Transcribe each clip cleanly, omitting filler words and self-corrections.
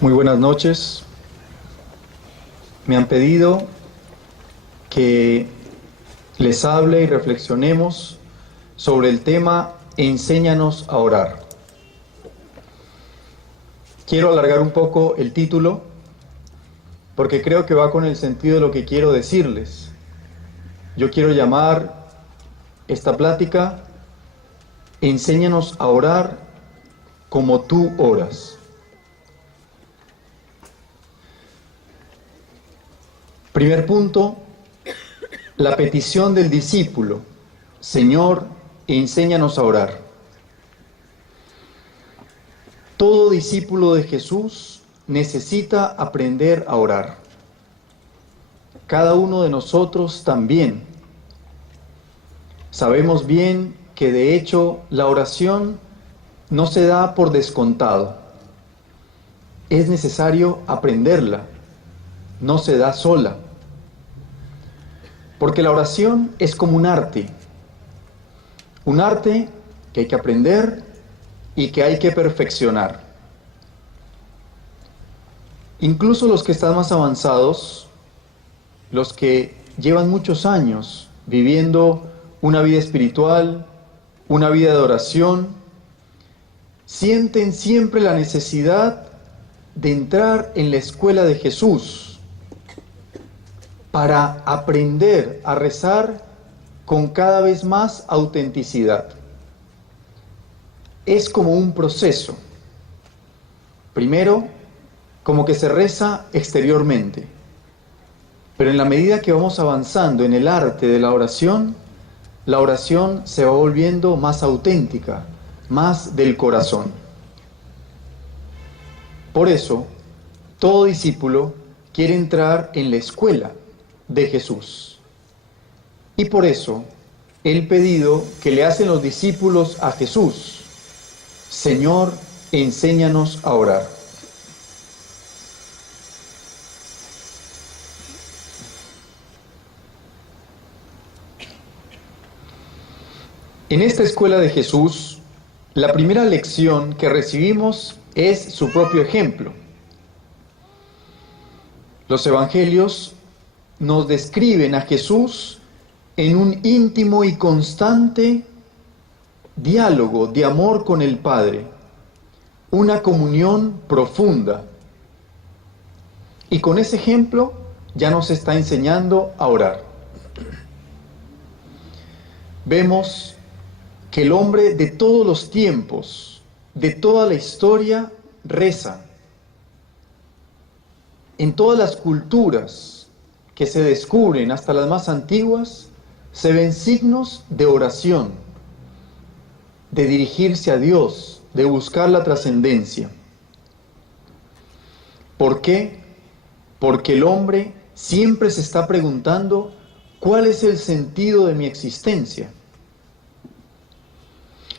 Muy buenas noches. Me han pedido que les hable y reflexionemos sobre el tema Enséñanos a orar. Quiero alargar un poco el título porque creo que va con el sentido de lo que quiero decirles. Yo quiero llamar esta plática Enséñanos a orar como tú oras. Primer punto, la petición del discípulo. Señor, enséñanos a orar. Todo discípulo de Jesús necesita aprender a orar. Cada uno de nosotros también. Sabemos bien que de hecho la oración no se da por descontado. Es necesario aprenderla. No se da sola. Porque la oración es como un arte que hay que aprender y que hay que perfeccionar. Incluso los que están más avanzados, los que llevan muchos años viviendo una vida espiritual, una vida de oración, sienten siempre la necesidad de entrar en la escuela de Jesús para aprender a rezar con cada vez más autenticidad. Es como un proceso. Primero, como que se reza exteriormente, pero en la medida que vamos avanzando en el arte de la oración se va volviendo más auténtica, más del corazón. Por eso, todo discípulo quiere entrar en la escuela de Jesús. Y por eso, el pedido que le hacen los discípulos a Jesús: Señor, enséñanos a orar. En esta escuela de Jesús, la primera lección que recibimos es su propio ejemplo. Los evangelios nos describen a Jesús en un íntimo y constante diálogo de amor con el Padre, una comunión profunda. Y con ese ejemplo ya nos está enseñando a orar. Vemos que el hombre de todos los tiempos, de toda la historia, reza. En todas las culturas que se descubren, hasta las más antiguas, se ven signos de oración, de dirigirse a Dios, de buscar la trascendencia. ¿Por qué? Porque el hombre siempre se está preguntando: ¿cuál es el sentido de mi existencia?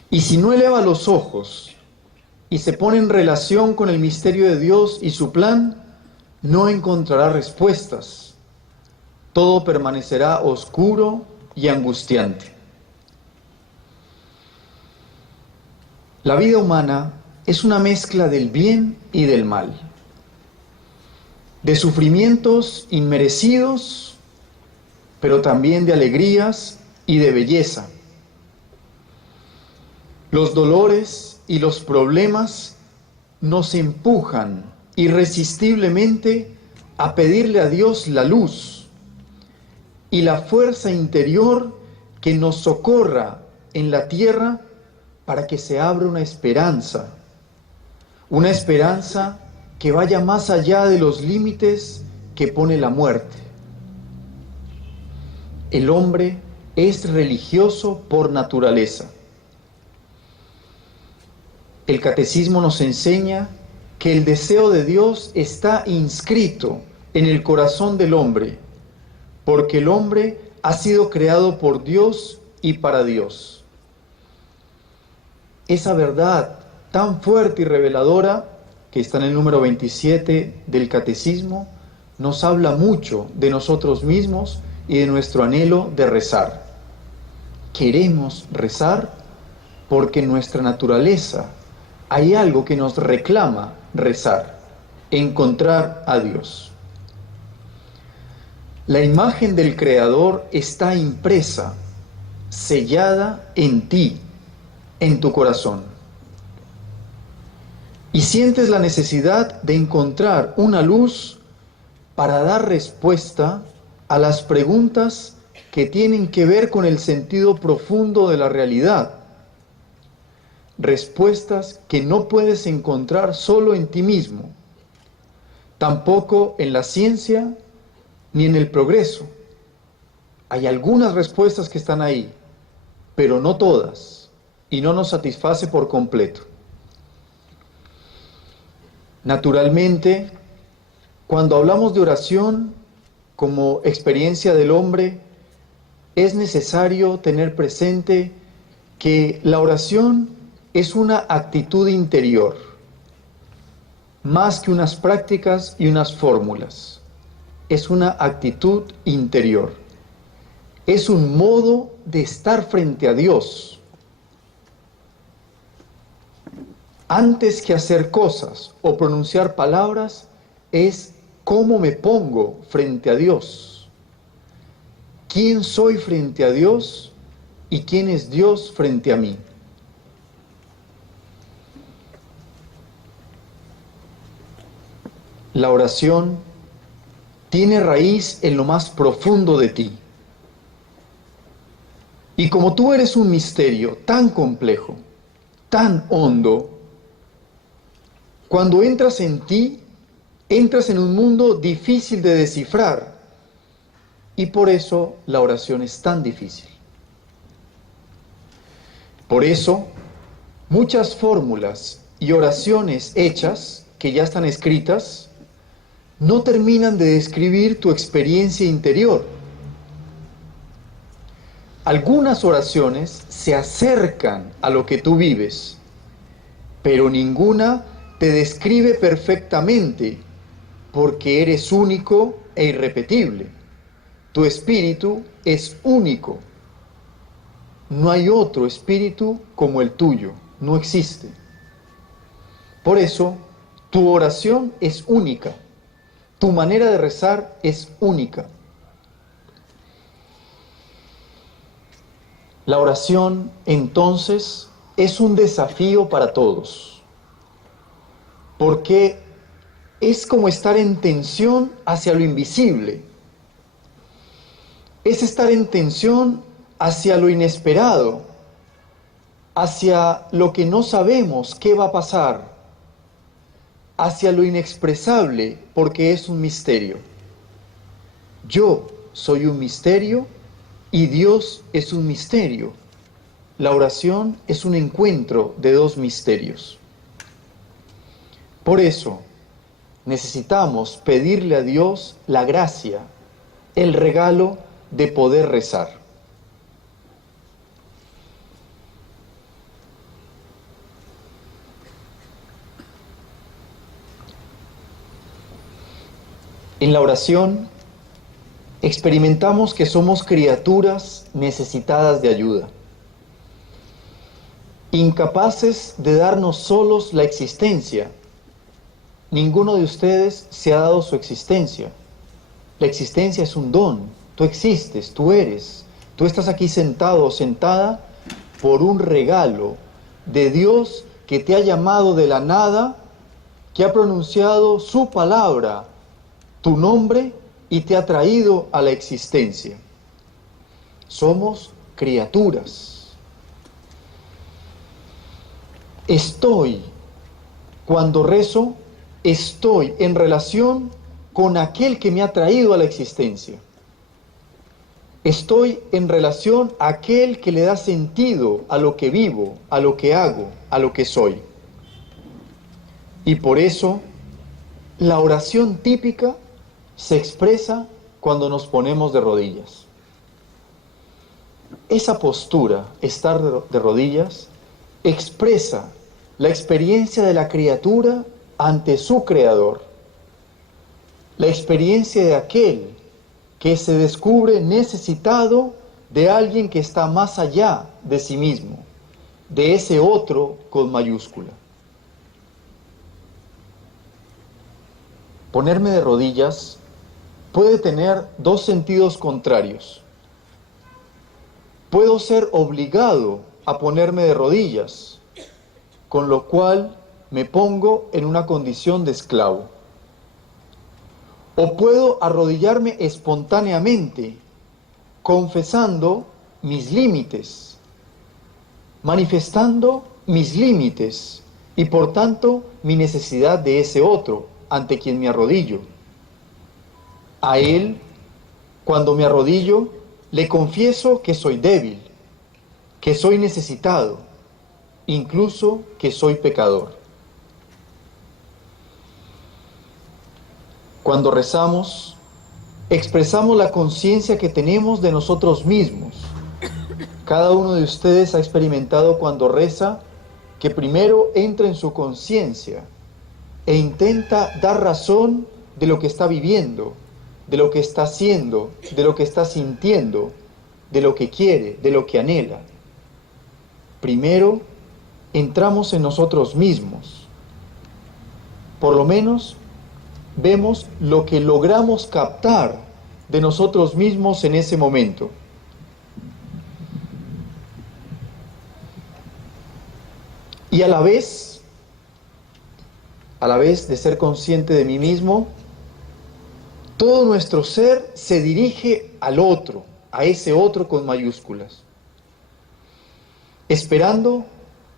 Y si no eleva los ojos y se pone en relación con el misterio de Dios y su plan, no encontrará respuestas. Todo permanecerá oscuro y angustiante. La vida humana es una mezcla del bien y del mal, de sufrimientos inmerecidos, pero también de alegrías y de belleza. Los dolores y los problemas nos empujan irresistiblemente a pedirle a Dios la luz y la fuerza interior que nos socorra en la tierra para que se abra una esperanza que vaya más allá de los límites que pone la muerte. El hombre es religioso por naturaleza. El catecismo nos enseña que el deseo de Dios está inscrito en el corazón del hombre, porque el hombre ha sido creado por Dios y para Dios. Esa verdad tan fuerte y reveladora, que está en el número 27 del Catecismo, nos habla mucho de nosotros mismos y de nuestro anhelo de rezar. Queremos rezar porque en nuestra naturaleza hay algo que nos reclama rezar. encontrar a Dios. La imagen del Creador está impresa, sellada en ti, en tu corazón. Y sientes la necesidad de encontrar una luz para dar respuesta a las preguntas que tienen que ver con el sentido profundo de la realidad. Respuestas que no puedes encontrar solo en ti mismo, tampoco en la ciencia ni en el progreso. Hay algunas respuestas que están ahí, pero no todas, y no nos satisface por completo. Naturalmente, cuando hablamos de oración como experiencia del hombre, es necesario tener presente que la oración es una actitud interior, más que unas prácticas y unas fórmulas. Es una actitud interior. Es un modo de estar frente a Dios. Antes que hacer cosas o pronunciar palabras, es cómo me pongo frente a Dios. ¿Quién soy frente a Dios y quién es Dios frente a mí? La oración tiene raíz en lo más profundo de ti. Y como tú eres un misterio tan complejo, tan hondo, cuando entras en ti, entras en un mundo difícil de descifrar. Y por eso la oración es tan difícil. Por eso, muchas fórmulas y oraciones hechas, que ya están escritas, no terminan de describir tu experiencia interior. Algunas oraciones se acercan a lo que tú vives, pero ninguna te describe perfectamente, porque eres único e irrepetible. Tu espíritu es único. No hay otro espíritu como el tuyo, no existe. Por eso, tu oración es única. Tu manera de rezar es única. La oración, entonces, es un desafío para todos, porque es como estar en tensión hacia lo invisible. Es estar en tensión hacia lo inesperado, hacia lo que no sabemos qué va a pasar, hacia lo inexpresable, porque es un misterio. Yo soy un misterio y Dios es un misterio. La oración es un encuentro de dos misterios. Por eso, necesitamos pedirle a Dios la gracia, el regalo de poder rezar. En la oración experimentamos que somos criaturas necesitadas de ayuda, incapaces de darnos solos la existencia. Ninguno de ustedes se ha dado su existencia. La existencia es un don. Tú existes, tú eres. Tú estás aquí sentado o sentada por un regalo de Dios que te ha llamado de la nada, que ha pronunciado su palabra, tu nombre, y te ha traído a la existencia. Somos criaturas. Cuando rezo, estoy en relación con aquel que me ha traído a la existencia. Estoy en relación a aquel que le da sentido a lo que vivo, a lo que hago, a lo que soy. Y por eso, la oración típica se expresa cuando nos ponemos de rodillas. Esa postura, estar de rodillas, expresa la experiencia de la criatura ante su Creador, la experiencia de aquel que se descubre necesitado de alguien que está más allá de sí mismo, de ese otro con mayúscula. Ponerme de rodillas puede tener dos sentidos contrarios. Puedo ser obligado a ponerme de rodillas, con lo cual me pongo en una condición de esclavo. O puedo arrodillarme espontáneamente, confesando mis límites, manifestando mis límites y por tanto mi necesidad de ese otro ante quien me arrodillo. A él, cuando me arrodillo, le confieso que soy débil, que soy necesitado, incluso que soy pecador. Cuando rezamos, expresamos la conciencia que tenemos de nosotros mismos. Cada uno de ustedes ha experimentado cuando reza que primero entra en su conciencia e intenta dar razón de lo que está viviendo, de lo que está haciendo, de lo que está sintiendo, de lo que quiere, de lo que anhela. Primero entramos en nosotros mismos. Por lo menos vemos lo que logramos captar de nosotros mismos en ese momento. Y a la vez de ser consciente de mí mismo, todo nuestro ser se dirige al otro, a ese otro con mayúsculas, esperando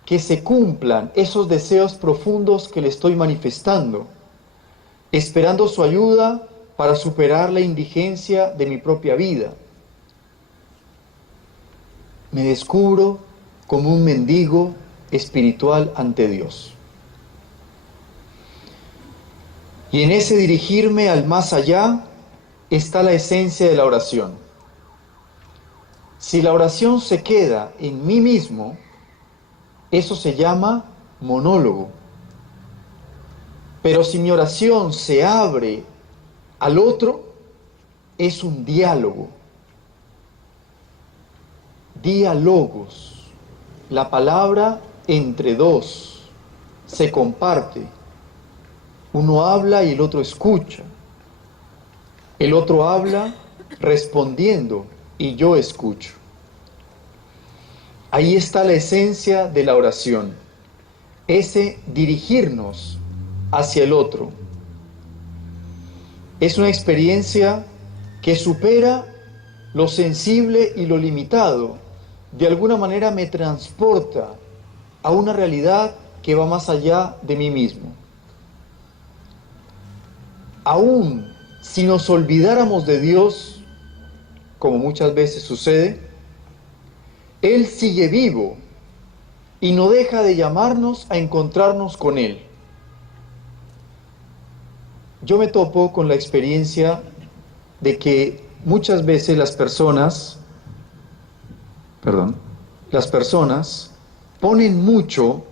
que se cumplan esos deseos profundos que le estoy manifestando, esperando su ayuda para superar la indigencia de mi propia vida. Me descubro como un mendigo espiritual ante Dios. Y en ese dirigirme al más allá está la esencia de la oración. Si la oración se queda en mí mismo, eso se llama monólogo. Pero si mi oración se abre al otro, es un diálogo. Diálogos, la palabra entre dos, se comparte. Uno habla y el otro escucha. El otro habla respondiendo y yo escucho. Ahí está la esencia de la oración, ese dirigirnos hacia el otro. Es una experiencia que supera lo sensible y lo limitado. De alguna manera me transporta a una realidad que va más allá de mí mismo. Aún si nos olvidáramos de Dios, como muchas veces sucede, Él sigue vivo y no deja de llamarnos a encontrarnos con Él. Yo me topo con la experiencia de que muchas veces las personas ponen mucho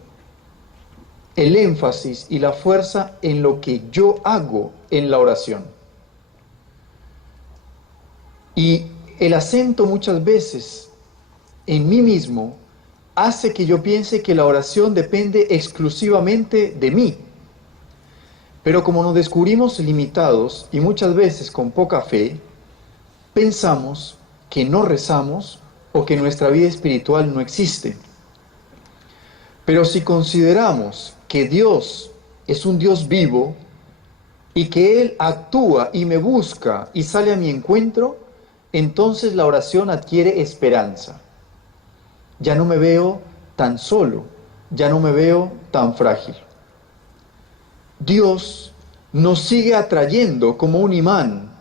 el énfasis y la fuerza en lo que yo hago en la oración. Y el acento muchas veces en mí mismo hace que yo piense que la oración depende exclusivamente de mí. Pero como nos descubrimos limitados y muchas veces con poca fe, pensamos que no rezamos o que nuestra vida espiritual no existe. Pero si consideramos que Dios es un Dios vivo y que Él actúa y me busca y sale a mi encuentro, entonces la oración adquiere esperanza. Ya no me veo tan solo, ya no me veo tan frágil. Dios nos sigue atrayendo como un imán.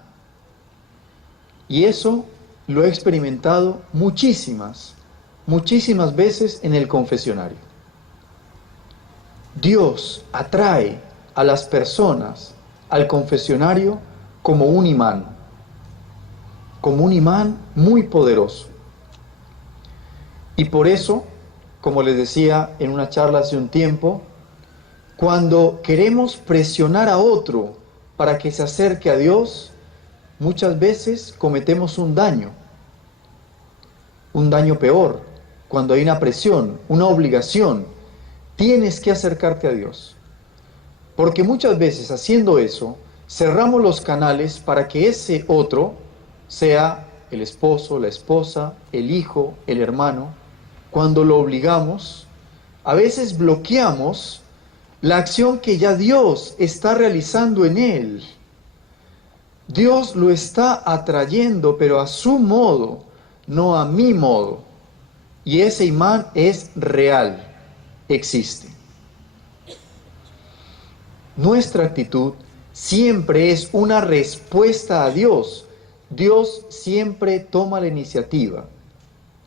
Y eso lo he experimentado muchísimas veces en el confesionario. Dios atrae a las personas al confesionario como un imán muy poderoso. Y por eso, como les decía en una charla hace un tiempo, cuando queremos presionar a otro para que se acerque a Dios, muchas veces cometemos un daño peor, cuando hay una presión, una obligación. Tienes que acercarte a Dios. Porque muchas veces haciendo eso, cerramos los canales para que ese otro sea el esposo, la esposa, el hijo, el hermano. Cuando lo obligamos, a veces bloqueamos la acción que ya Dios está realizando en él. Dios lo está atrayendo, pero a su modo, no a mi modo. Y ese imán es real, existe. Nuestra actitud siempre es una respuesta a Dios. Dios siempre toma la iniciativa,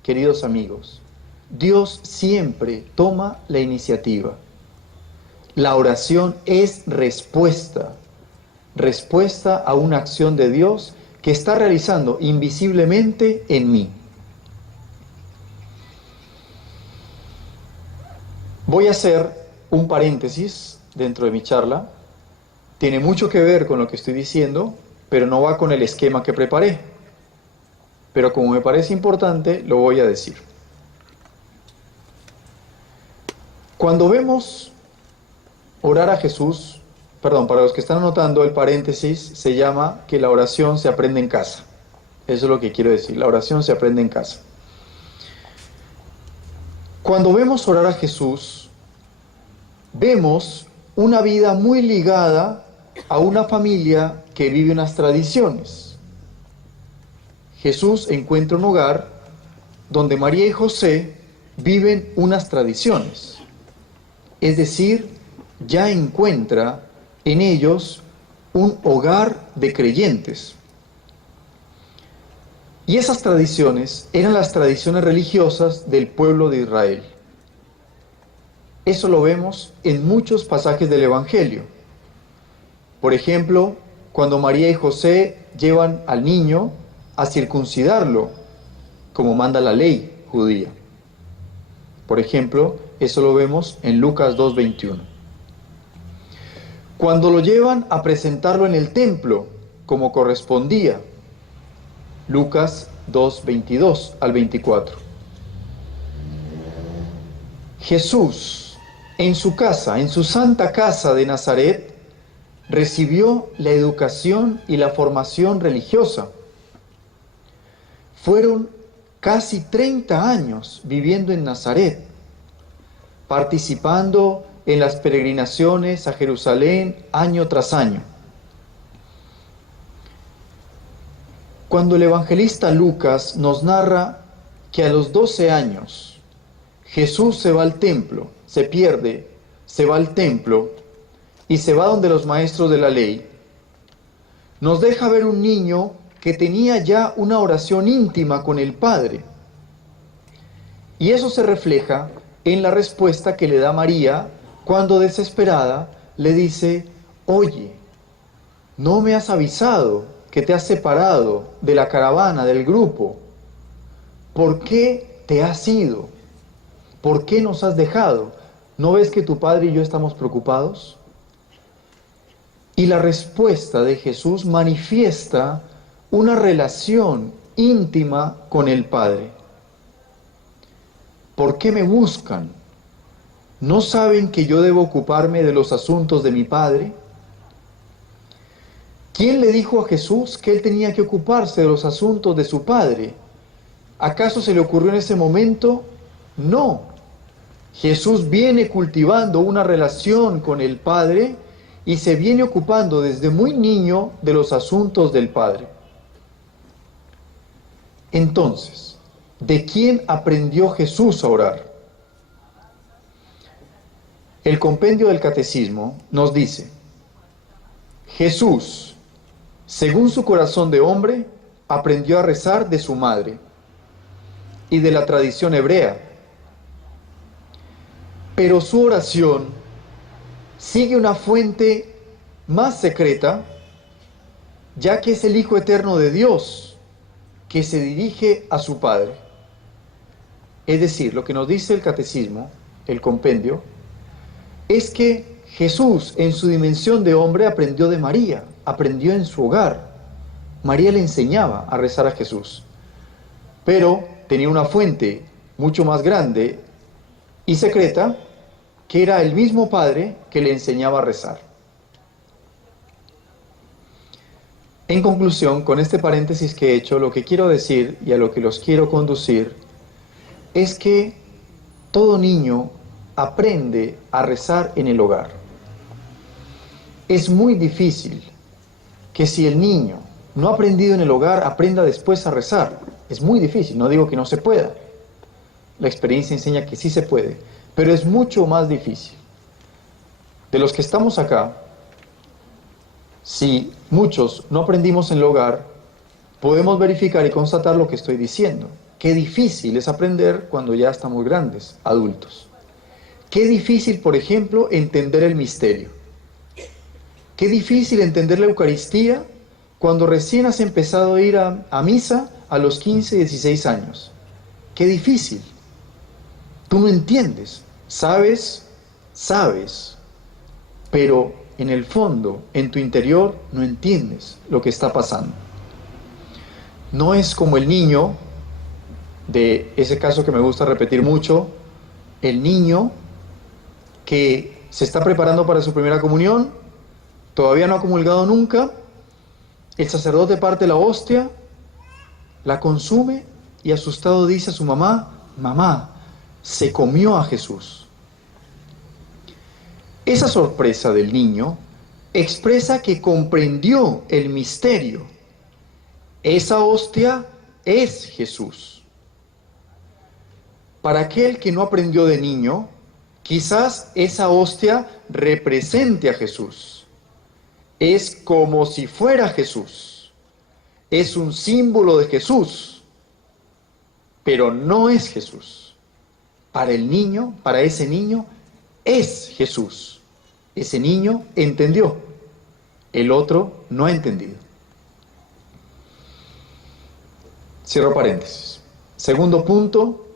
queridos amigos. Dios siempre toma la iniciativa. La oración es respuesta a una acción de Dios que está realizando invisiblemente en mí. Voy a hacer un paréntesis dentro de mi charla. Tiene mucho que ver con lo que estoy diciendo, pero no va con el esquema que preparé. Pero como me parece importante, lo voy a decir. Cuando vemos orar a Jesús, para los que están anotando, el paréntesis se llama que la oración se aprende en casa. Eso es lo que quiero decir, la oración se aprende en casa. Cuando vemos orar a Jesús, vemos una vida muy ligada a una familia que vive unas tradiciones. Jesús encuentra un hogar donde María y José viven unas tradiciones. Es decir, ya encuentra en ellos un hogar de creyentes. Y esas tradiciones eran las tradiciones religiosas del pueblo de Israel. Eso lo vemos en muchos pasajes del Evangelio. Por ejemplo, cuando María y José llevan al niño a circuncidarlo, como manda la ley judía. Por ejemplo, eso lo vemos en Lucas 2:21. Cuando lo llevan a presentarlo en el templo, como correspondía, Lucas 2:22 al 24. Jesús, en su casa, en su santa casa de Nazaret, recibió la educación y la formación religiosa. Fueron casi 30 años viviendo en Nazaret, participando en las peregrinaciones a Jerusalén año tras año. Cuando el evangelista Lucas nos narra que a los 12 años Jesús se va al templo, se pierde, se va al templo y se va donde los maestros de la ley, nos deja ver un niño que tenía ya una oración íntima con el Padre. Y eso se refleja en la respuesta que le da María cuando desesperada le dice: oye, ¿no me has avisado que te has separado de la caravana, del grupo? ¿Por qué te has ido? ¿Por qué nos has dejado? ¿No ves que tu padre y yo estamos preocupados? Y la respuesta de Jesús manifiesta una relación íntima con el Padre. ¿Por qué me buscan? ¿No saben que yo debo ocuparme de los asuntos de mi Padre? ¿Quién le dijo a Jesús que él tenía que ocuparse de los asuntos de su Padre? ¿Acaso se le ocurrió en ese momento? No. Jesús viene cultivando una relación con el Padre y se viene ocupando desde muy niño de los asuntos del Padre. Entonces, ¿de quién aprendió Jesús a orar? El compendio del Catecismo nos dice: Jesús, según su corazón de hombre, aprendió a rezar de su madre y de la tradición hebrea. Pero su oración sigue una fuente más secreta, ya que es el Hijo Eterno de Dios que se dirige a su Padre. Es decir, lo que nos dice el Catecismo, el compendio, es que Jesús en su dimensión de hombre aprendió de María, aprendió en su hogar. María le enseñaba a rezar a Jesús, pero tenía una fuente mucho más grande y secreta, que era el mismo Padre que le enseñaba a rezar. En conclusión, con este paréntesis que he hecho, lo que quiero decir y a lo que los quiero conducir es que todo niño aprende a rezar en el hogar. Es muy difícil que si el niño no ha aprendido en el hogar, aprenda después a rezar. Es muy difícil, no digo que no se pueda. La experiencia enseña que sí se puede, pero es mucho más difícil. De los que estamos acá, si muchos no aprendimos en el hogar, podemos verificar y constatar lo que estoy diciendo. Qué difícil es aprender cuando ya estamos grandes, adultos. Qué difícil, por ejemplo, entender el misterio. Qué difícil entender la Eucaristía cuando recién has empezado a ir a misa a los 15, 16 años. Qué difícil. Tú no entiendes. Sabes, pero en el fondo, en tu interior, no entiendes lo que está pasando. No es como el niño, de ese caso que me gusta repetir mucho, el niño que se está preparando para su primera comunión, todavía no ha comulgado nunca, el sacerdote parte la hostia, la consume y asustado dice a su mamá, mamá, se comió a Jesús. Esa sorpresa del niño expresa que comprendió el misterio. Esa hostia es Jesús. Para aquel que no aprendió de niño, quizás esa hostia represente a Jesús. Es como si fuera Jesús. Es un símbolo de Jesús, pero no es Jesús. Para el niño, para ese niño, es Jesús. Ese niño entendió, el otro no ha entendido. Cierro paréntesis. Segundo punto,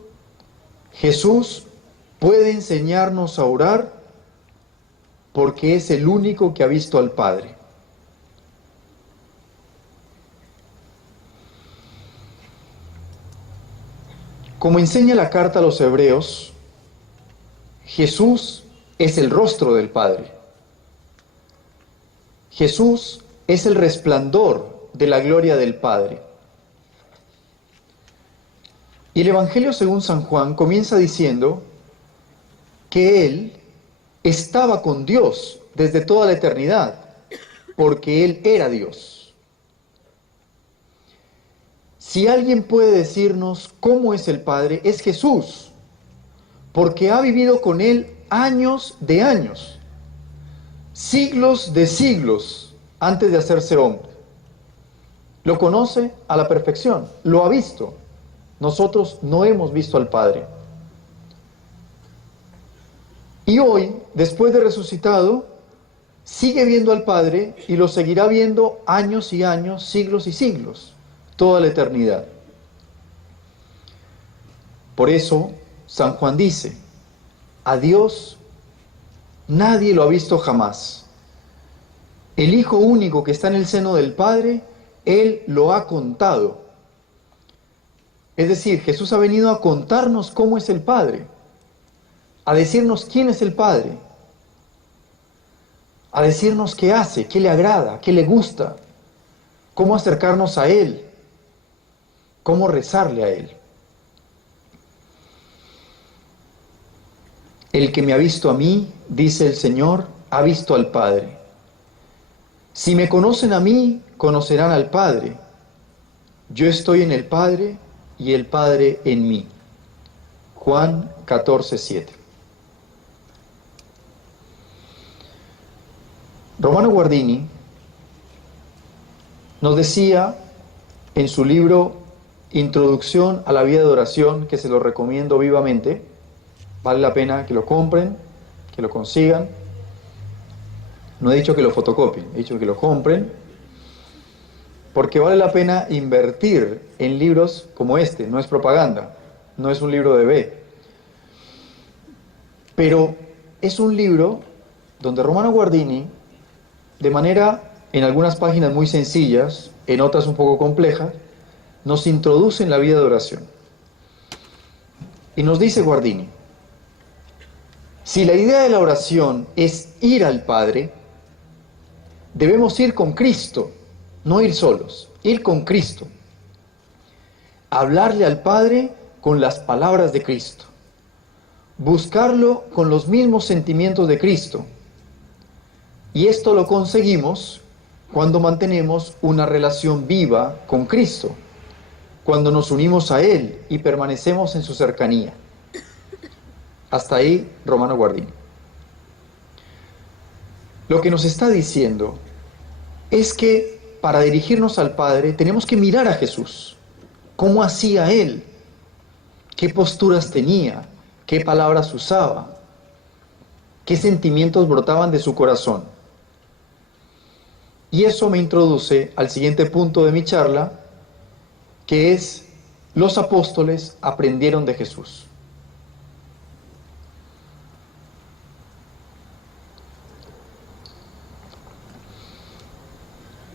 Jesús puede enseñarnos a orar porque es el único que ha visto al Padre. Como enseña la carta a los Hebreos, Jesús es el rostro del Padre. Jesús es el resplandor de la gloria del Padre. Y el Evangelio según San Juan comienza diciendo que Él estaba con Dios desde toda la eternidad, porque Él era Dios. Si alguien puede decirnos cómo es el Padre, es Jesús, porque ha vivido con Él años de años, siglos de siglos antes de hacerse hombre. Lo conoce a la perfección, lo ha visto. Nosotros no hemos visto al Padre. Y hoy, después de resucitado, sigue viendo al Padre y lo seguirá viendo años y años, siglos y siglos, toda la eternidad. Por eso, San Juan dice, a Dios nadie lo ha visto jamás. El Hijo único que está en el seno del Padre, Él lo ha contado. Es decir, Jesús ha venido a contarnos cómo es el Padre, a decirnos quién es el Padre, a decirnos qué hace, qué le agrada, qué le gusta, cómo acercarnos a Él, cómo rezarle a Él. El que me ha visto a mí, dice el Señor, ha visto al Padre. Si me conocen a mí, conocerán al Padre. Yo estoy en el Padre y el Padre en mí. Juan 14:7. Romano Guardini nos decía en su libro Introducción a la vida de oración, que se lo recomiendo vivamente, vale la pena que lo compren, que lo consigan. No he dicho que lo fotocopien, he dicho que lo compren, porque vale la pena invertir en libros como este. No es propaganda, no es un libro de B, pero es un libro donde Romano Guardini, de manera, en algunas páginas muy sencillas, en otras un poco complejas, nos introduce en la vida de oración. Y nos dice Guardini, si la idea de la oración es ir al Padre, debemos ir con Cristo, no ir solos, ir con Cristo, hablarle al Padre con las palabras de Cristo, buscarlo con los mismos sentimientos de Cristo. Y esto lo conseguimos cuando mantenemos una relación viva con Cristo, cuando nos unimos a Él y permanecemos en su cercanía. Hasta ahí, Romano Guardini. Lo que nos está diciendo es que para dirigirnos al Padre tenemos que mirar a Jesús. ¿Cómo hacía Él? ¿Qué posturas tenía? ¿Qué palabras usaba? ¿Qué sentimientos brotaban de su corazón? Y eso me introduce al siguiente punto de mi charla, que es: los apóstoles aprendieron de Jesús.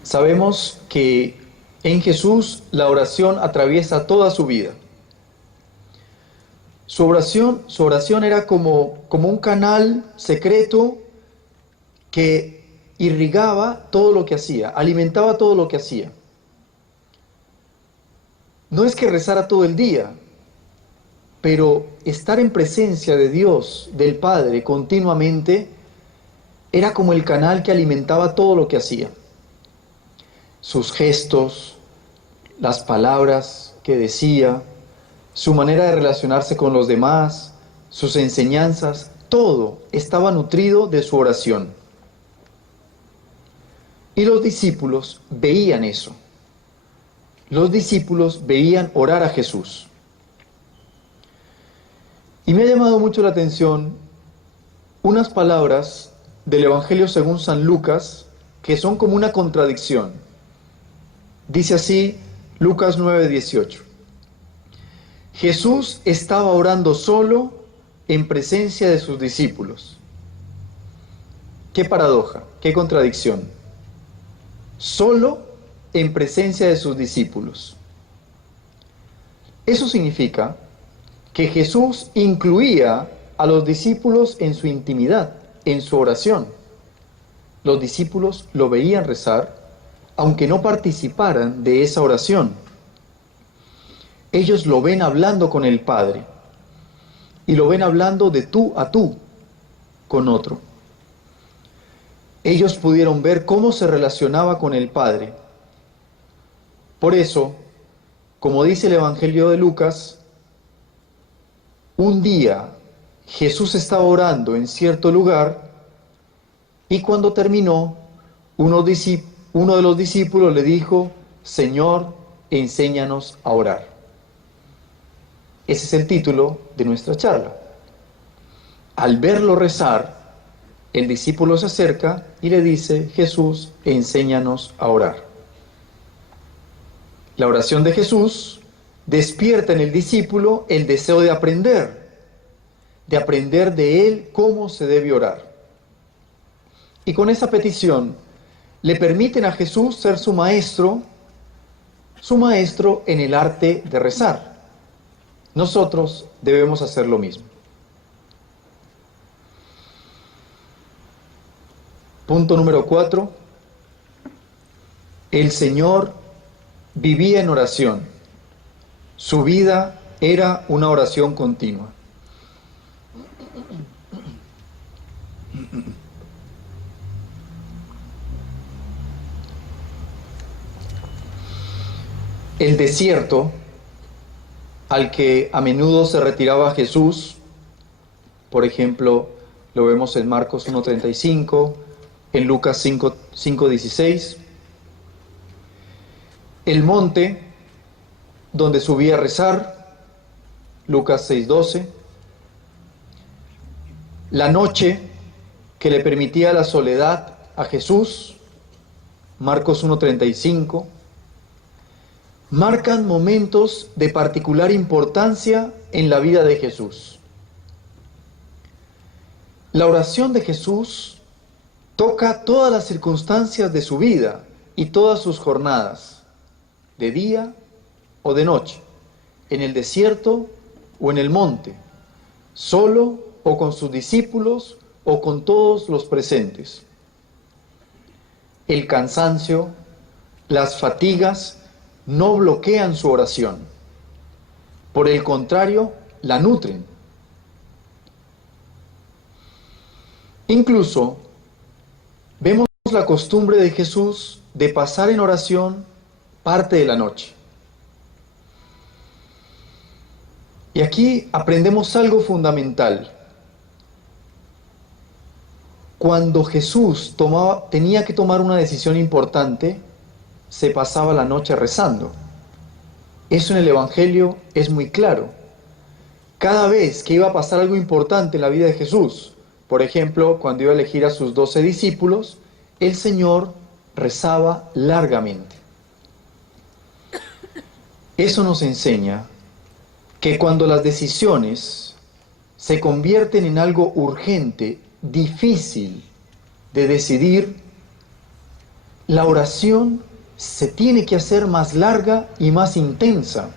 Sabemos que en Jesús la oración atraviesa toda su vida. Su oración era como un canal secreto que irrigaba todo lo que hacía, alimentaba todo lo que hacía. No es que rezara todo el día, pero estar en presencia de Dios, del Padre, continuamente, era como el canal que alimentaba todo lo que hacía. Sus gestos, las palabras que decía, su manera de relacionarse con los demás, sus enseñanzas, todo estaba nutrido de su oración. Y los discípulos veían eso. Los discípulos veían orar a Jesús. Y me ha llamado mucho la atención unas palabras del Evangelio según San Lucas que son como una contradicción. Dice así Lucas 9:18. Jesús estaba orando solo en presencia de sus discípulos. Qué paradoja, qué contradicción. Solo en presencia de sus discípulos. Eso significa que Jesús incluía a los discípulos en su intimidad, en su oración. Los discípulos lo veían rezar, aunque no participaran de esa oración. Ellos lo ven hablando con el Padre, y lo ven hablando de tú a tú con otro. Ellos pudieron ver cómo se relacionaba con el Padre. Por eso, como dice el Evangelio de Lucas, un día Jesús estaba orando en cierto lugar y cuando terminó, uno de los discípulos le dijo: Señor, enséñanos a orar. Ese es el título de nuestra charla. Al verlo rezar, el discípulo se acerca y le dice: Jesús, enséñanos a orar. La oración de Jesús despierta en el discípulo el deseo de aprender de él cómo se debe orar. Y con esa petición le permiten a Jesús ser su maestro en el arte de rezar. Nosotros debemos hacer lo mismo. Punto número 4. El Señor vivía en oración. Su vida era una oración continua. El desierto al que a menudo se retiraba Jesús, por ejemplo, lo vemos en Marcos 1:35, en Lucas 5:16, el monte donde subía a rezar, Lucas 6:12, la noche que le permitía la soledad a Jesús, Marcos 1:35, marcan momentos de particular importancia en la vida de Jesús. La oración de Jesús toca todas las circunstancias de su vida y todas sus jornadas, de día o de noche, en el desierto o en el monte, solo o con sus discípulos o con todos los presentes. El cansancio, Las fatigas no bloquean su oración. Por el contrario, la nutren. Incluso vemos la costumbre de Jesús de pasar en oración parte de la noche. Y aquí aprendemos algo fundamental. Cuando Jesús tenía que tomar una decisión importante, se pasaba la noche rezando. Eso en el Evangelio es muy claro. Cada vez que iba a pasar algo importante en la vida de Jesús, por ejemplo, cuando iba a elegir a sus 12 discípulos, el Señor rezaba largamente. Eso nos enseña que cuando las decisiones se convierten en algo urgente, difícil de decidir, la oración se tiene que hacer más larga y más intensa.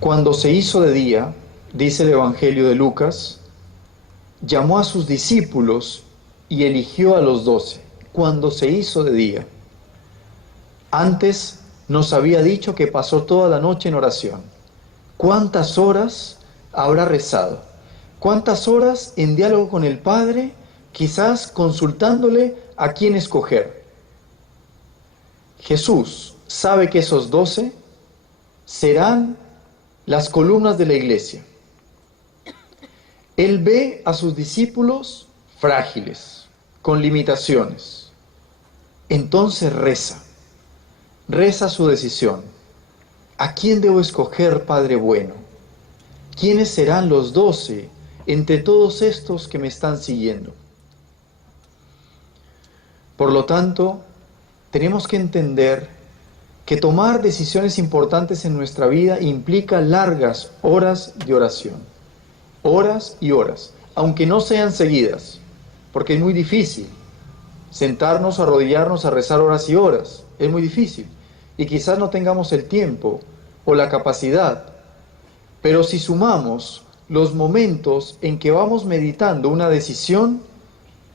Cuando se hizo de día, dice el Evangelio de Lucas, llamó a sus discípulos y eligió a los 12. Cuando se hizo de día. Antes nos había dicho que pasó toda la noche en oración. ¿Cuántas horas habrá rezado? ¿Cuántas horas en diálogo con el Padre, quizás consultándole a quién escoger? Jesús sabe que esos 12 serán las columnas de la iglesia. Él ve a sus discípulos frágiles, con limitaciones. Entonces reza su decisión. ¿A quién debo escoger, Padre bueno? ¿Quiénes serán los 12 entre todos estos que me están siguiendo? Por lo tanto, tenemos que entender que tomar decisiones importantes en nuestra vida implica largas horas de oración. Horas y horas, aunque no sean seguidas, porque es muy difícil sentarnos, arrodillarnos a rezar horas y horas. Es muy difícil. Y quizás no tengamos el tiempo o la capacidad. Pero si sumamos los momentos en que vamos meditando una decisión,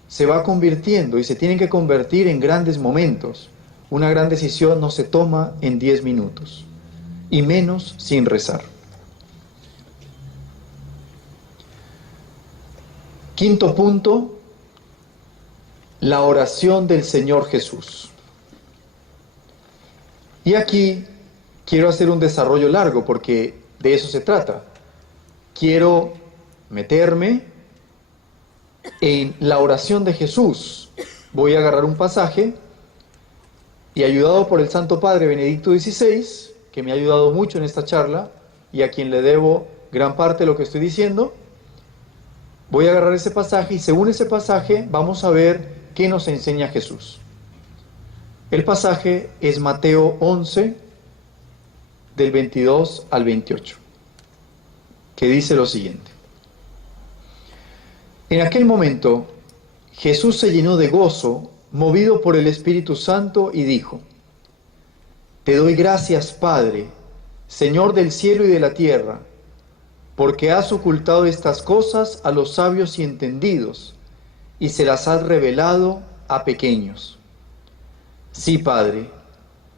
se va convirtiendo y se tienen que convertir en grandes momentos. Una gran decisión no se toma en 10 minutos, y menos sin rezar. Quinto punto, la oración del Señor Jesús. Y aquí quiero hacer un desarrollo largo porque de eso se trata. Quiero meterme en la oración de Jesús. Voy a agarrar un pasaje y, ayudado por el Santo Padre Benedicto XVI, que me ha ayudado mucho en esta charla y a quien le debo gran parte de lo que estoy diciendo, voy a agarrar ese pasaje y según ese pasaje vamos a ver qué nos enseña Jesús. El pasaje es Mateo 11, del 22 al 28, que dice lo siguiente. En aquel momento, Jesús se llenó de gozo, movido por el Espíritu Santo, y dijo: Te doy gracias, Padre, Señor del cielo y de la tierra, porque has ocultado estas cosas a los sabios y entendidos, y se las has revelado a pequeños. Sí, Padre,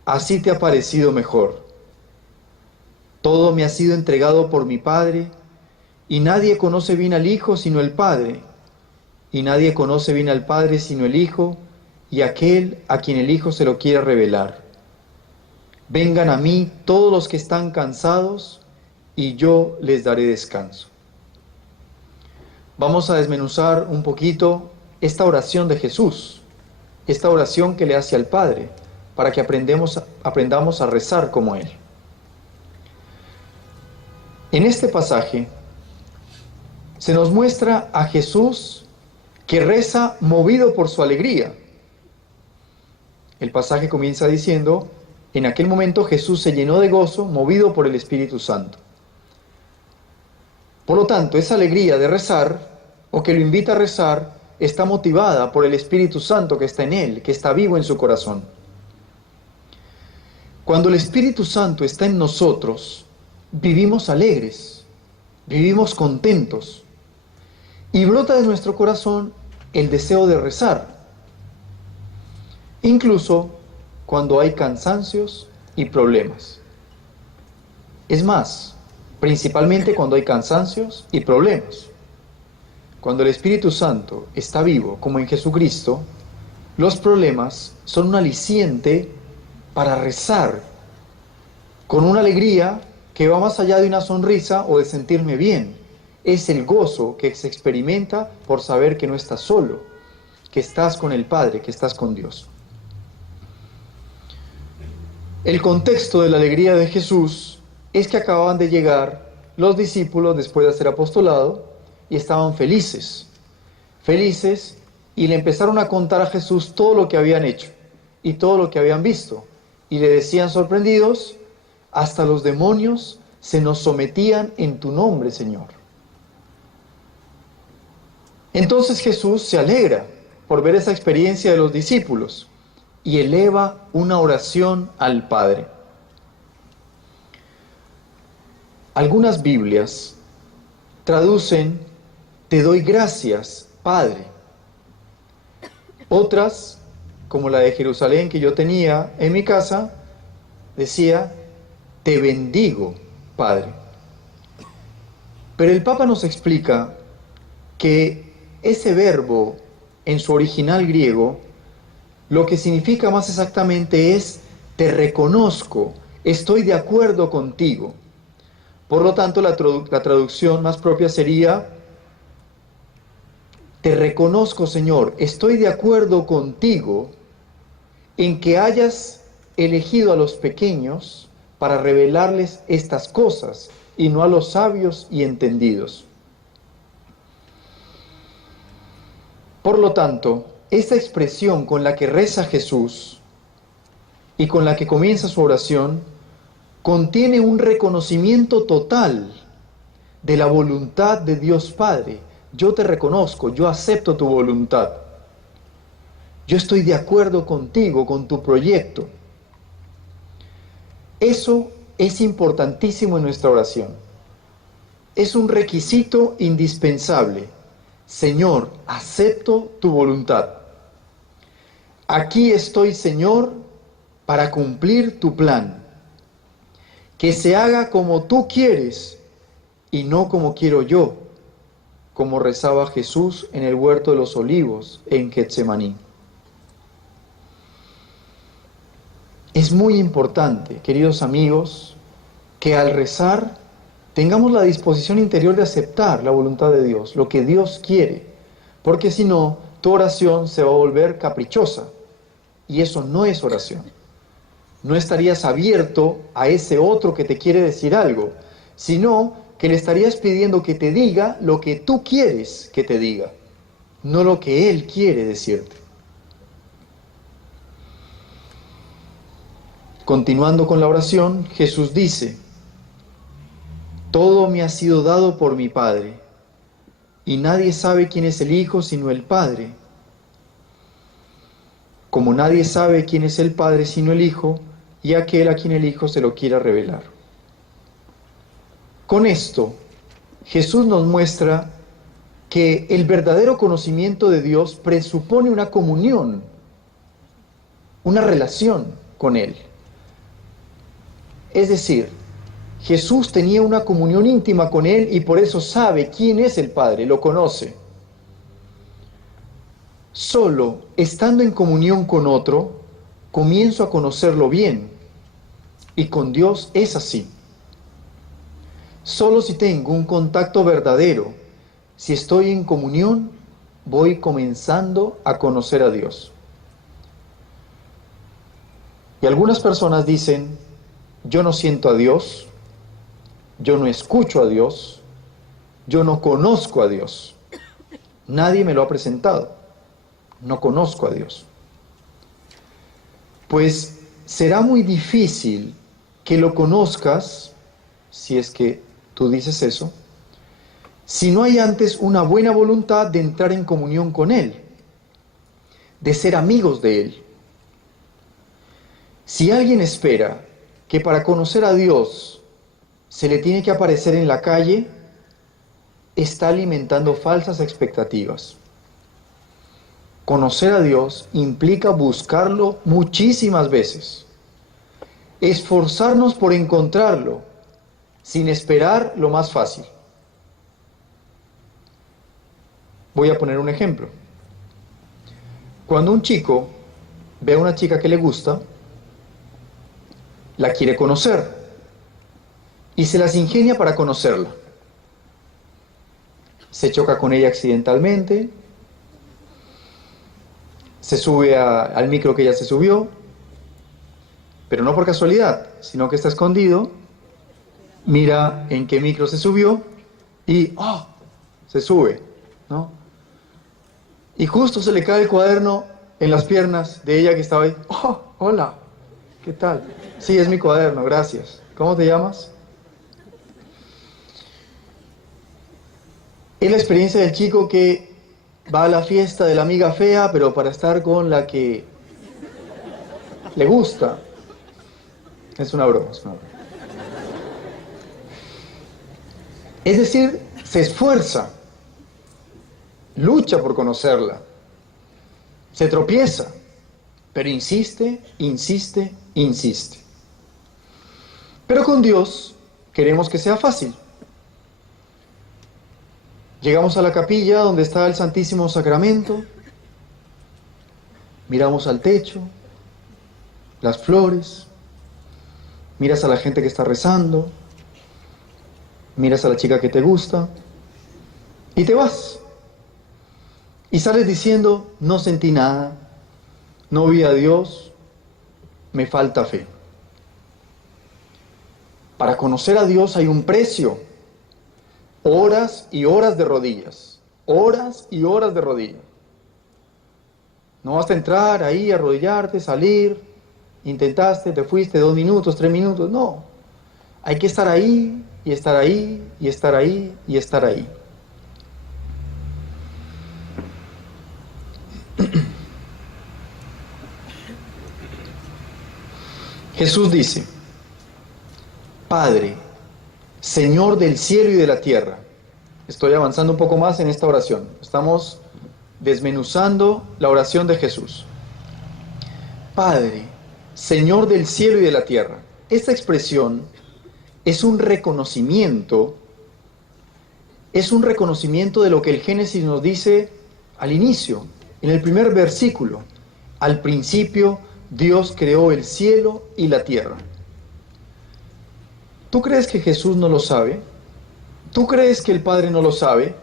así te ha parecido mejor. Todo me ha sido entregado por mi Padre, y nadie conoce bien al Hijo sino el Padre, y nadie conoce bien al Padre sino el Hijo, y aquel a quien el Hijo se lo quiera revelar. Vengan a mí todos los que están cansados, y yo les daré descanso. Vamos a desmenuzar un poquito esta oración de Jesús, esta oración que le hace al Padre, para que aprendamos a rezar como Él. En este pasaje se nos muestra a Jesús que reza movido por su alegría. El pasaje comienza diciendo: en aquel momento Jesús se llenó de gozo, movido por el Espíritu Santo. Por lo tanto, esa alegría de rezar, o que lo invita a rezar, está motivada por el Espíritu Santo que está en él, que está vivo en su corazón. Cuando el Espíritu Santo está en nosotros, vivimos alegres, vivimos contentos, y brota de nuestro corazón el deseo de rezar, incluso cuando hay cansancios y problemas. Es más, principalmente cuando hay cansancios y problemas. Cuando el Espíritu Santo está vivo, como en Jesucristo, los problemas son un aliciente para rezar con una alegría que va más allá de una sonrisa o de sentirme bien. Es el gozo que se experimenta por saber que no estás solo, que estás con el Padre, que estás con Dios. El contexto de la alegría de Jesús es que acababan de llegar los discípulos después de hacer apostolado y estaban felices y le empezaron a contar a Jesús todo lo que habían hecho y todo lo que habían visto. Y le decían sorprendidos: hasta los demonios se nos sometían en tu nombre, Señor. Entonces Jesús se alegra por ver esa experiencia de los discípulos y eleva una oración al Padre. Algunas Biblias traducen: te doy gracias, Padre. Otras, como la de Jerusalén que yo tenía en mi casa, decía: te bendigo, Padre. Pero el Papa nos explica que ese verbo, en su original griego, lo que significa más exactamente es: te reconozco, estoy de acuerdo contigo. Por lo tanto, la traducción más propia sería: te reconozco, Señor, estoy de acuerdo contigo en que hayas elegido a los pequeños para revelarles estas cosas y no a los sabios y entendidos. Por lo tanto, esta expresión con la que reza Jesús y con la que comienza su oración contiene un reconocimiento total de la voluntad de Dios Padre. Yo te reconozco, yo acepto tu voluntad. Yo estoy de acuerdo contigo, con tu proyecto. Eso es importantísimo en nuestra oración. Es un requisito indispensable. Señor, acepto tu voluntad. Aquí estoy, Señor, para cumplir tu plan. Que se haga como tú quieres y no como quiero yo, como rezaba Jesús en el huerto de los olivos en Getsemaní. Es muy importante, queridos amigos, que al rezar tengamos la disposición interior de aceptar la voluntad de Dios, lo que Dios quiere, porque si no, tu oración se va a volver caprichosa, y eso no es oración. No estarías abierto a ese otro que te quiere decir algo, sino que le estarías pidiendo que te diga lo que tú quieres que te diga, no lo que Él quiere decirte. Continuando con la oración, Jesús dice: todo me ha sido dado por mi Padre, y nadie sabe quién es el Hijo sino el Padre. Como nadie sabe quién es el Padre sino el Hijo, y aquel a quien el Hijo se lo quiera revelar. Con esto, Jesús nos muestra que el verdadero conocimiento de Dios presupone una comunión, una relación con Él. Es decir, Jesús tenía una comunión íntima con Él y por eso sabe quién es el Padre, lo conoce. Solo estando en comunión con otro, comienzo a conocerlo bien. Y con Dios es así. Solo si tengo un contacto verdadero, si estoy en comunión, voy comenzando a conocer a Dios. Y algunas personas dicen: yo no siento a Dios, yo no escucho a Dios, yo no conozco a Dios. Nadie me lo ha presentado, no conozco a Dios. Pues será muy difícil que lo conozcas, si es que tú dices eso, si no hay antes una buena voluntad de entrar en comunión con Él, de ser amigos de Él. Si alguien espera que para conocer a Dios se le tiene que aparecer en la calle, está alimentando falsas expectativas. Conocer a Dios implica buscarlo muchísimas veces, esforzarnos por encontrarlo, sin esperar lo más fácil. Voy a poner un ejemplo. Cuando un chico ve a una chica que le gusta, la quiere conocer y se las ingenia para conocerla. Se choca con ella accidentalmente, se sube al micro que ella se subió, pero no por casualidad, sino que está escondido, mira en qué micro se subió y se sube, ¿no? Y justo se le cae el cuaderno en las piernas de ella que estaba ahí. ¡Oh, hola! ¿Qué tal? Sí, es mi cuaderno, gracias. ¿Cómo te llamas? Es la experiencia del chico que va a la fiesta de la amiga fea, pero para estar con la que le gusta. Es una broma, es una broma. Es decir, se esfuerza, lucha por conocerla, se tropieza, pero insiste, insiste, insiste. Pero con Dios queremos que sea fácil. Llegamos a la capilla donde está el Santísimo Sacramento, miramos al techo, las flores, miras a la gente que está rezando, miras a la chica que te gusta y te vas. Y sales diciendo, no sentí nada, no vi a Dios, me falta fe. Para conocer a Dios hay un precio. Horas y horas de rodillas. Horas y horas de rodillas. No vas a entrar ahí, arrodillarte, salir. Intentaste, te fuiste 2 minutos, 3 minutos. No. Hay que estar ahí, y estar ahí, y estar ahí, y estar ahí. Jesús dice, Padre, Señor del cielo y de la tierra. Estoy avanzando un poco más en esta oración. Estamos desmenuzando la oración de Jesús. Padre, Señor del cielo y de la tierra. Esta expresión es un reconocimiento de lo que el Génesis nos dice al inicio, en el primer versículo. Al principio, Dios creó el cielo y la tierra. ¿Tú crees que Jesús no lo sabe? ¿Tú crees que el Padre no lo sabe?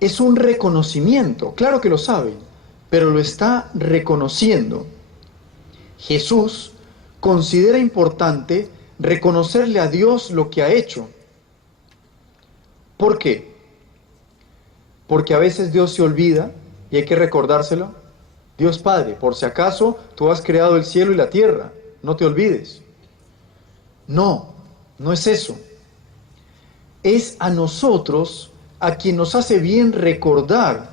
Es un reconocimiento, claro que lo sabe, pero lo está reconociendo. Jesús considera importante reconocerle a Dios lo que ha hecho. ¿Por qué? Porque a veces Dios se olvida y hay que recordárselo. Dios Padre, por si acaso tú has creado el cielo y la tierra, no te olvides. No, no es eso. Es a nosotros a quien nos hace bien recordar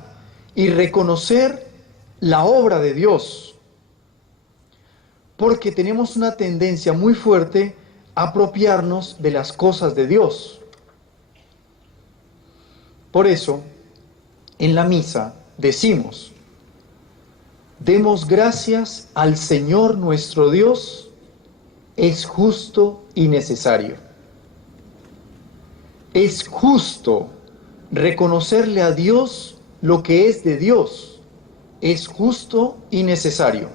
y reconocer la obra de Dios. Porque tenemos una tendencia muy fuerte a apropiarnos de las cosas de Dios. Por eso, en la misa decimos, demos gracias al Señor nuestro Dios, es justo y necesario. Es justo reconocerle a Dios lo que es de Dios. Es justo y necesario.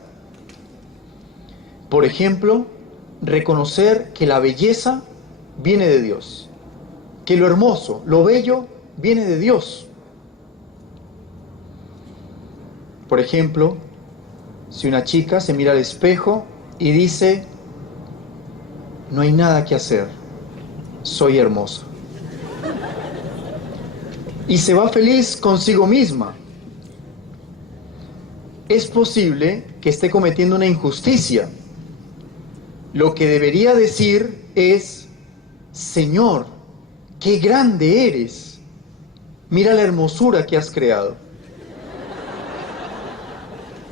Por ejemplo, reconocer que la belleza viene de Dios, que lo hermoso, lo bello, viene de Dios. Por ejemplo, si una chica se mira al espejo y dice, no hay nada que hacer, soy hermosa. Y se va feliz consigo misma. Es posible que esté cometiendo una injusticia. Lo que debería decir es, Señor, qué grande eres. Mira la hermosura que has creado.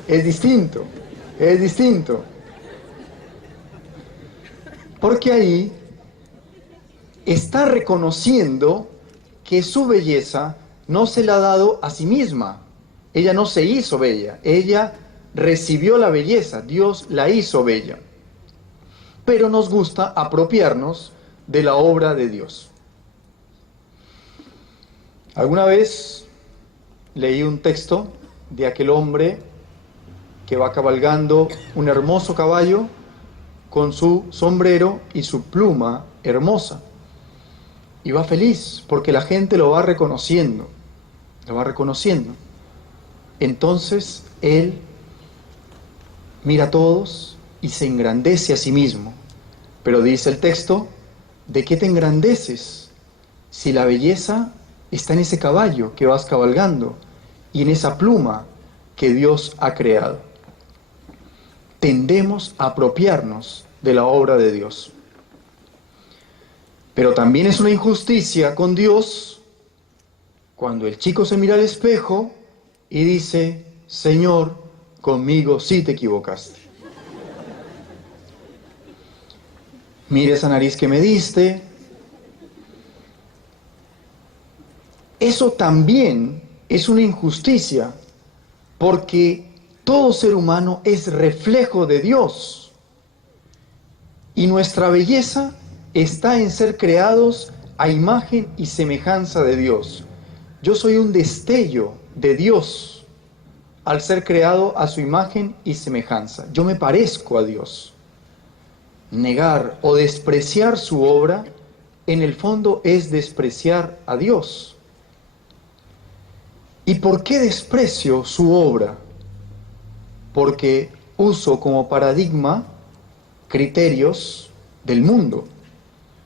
Es distinto, es distinto. Porque ahí está reconociendo que su belleza no se la ha dado a sí misma, Ella no se hizo bella, ella recibió la belleza, Dios la hizo bella. Pero nos gusta apropiarnos de la obra de Dios. Alguna vez leí un texto de aquel hombre que va cabalgando un hermoso caballo con su sombrero y su pluma hermosa. Y va feliz porque la gente lo va reconociendo, lo va reconociendo. Entonces él mira a todos y se engrandece a sí mismo. Pero dice el texto, ¿de qué te engrandeces si la belleza está en ese caballo que vas cabalgando y en esa pluma que Dios ha creado? Tendemos a apropiarnos de la obra de Dios. Pero también es una injusticia con Dios cuando el chico se mira al espejo y dice, Señor, conmigo sí te equivocaste. Mira esa nariz que me diste. Eso también es una injusticia, porque todo ser humano es reflejo de Dios. Y nuestra belleza está en ser creados a imagen y semejanza de Dios. Yo soy un destello de Dios al ser creado a su imagen y semejanza. Yo me parezco a Dios. Negar o despreciar su obra, en el fondo es despreciar a Dios. ¿Y por qué desprecio su obra? Porque uso como paradigma criterios del mundo,